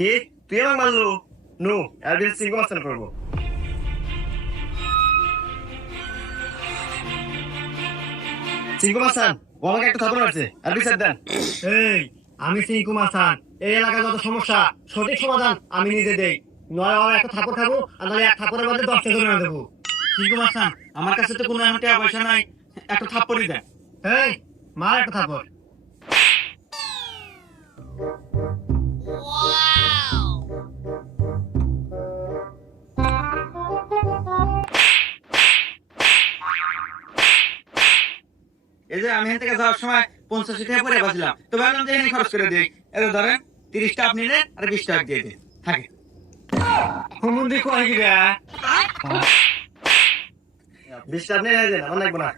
কি? তুই আমাকে মারলু নু আর বিল সিঙ্গো মাস্তান করব। ও আমাকে একটা থাপড় মারছে। দেন। এই আমি সিং কুমার এই এলাকার যত সমস্যা সঠিক সমাধান আমি নিজে দেই। নয় আমার একটা থাপড় খাব আর এক থাপড়ের মধ্যে দশটা জরিমানা দেবো। সিং কুমার আমার কাছে তো কোনো টাকা পয়সা নাই। একটা থাপ্পড়ই দেন। এই মার একটা থাপড় এই যে আমি এখান থেকে যাওয়ার সময় পঞ্চাশ টাকা পরে বাঁচলাম। তো ভাবলাম যে এখানে খরচ করে দিই। এটা ধরেন তিরিশটা আপনি নেন আর বিশ টাকা দিয়ে দিন। থাকে। হুমুন্দি কয় কি রে বিশটা আপনি রেখে দেন আমার না।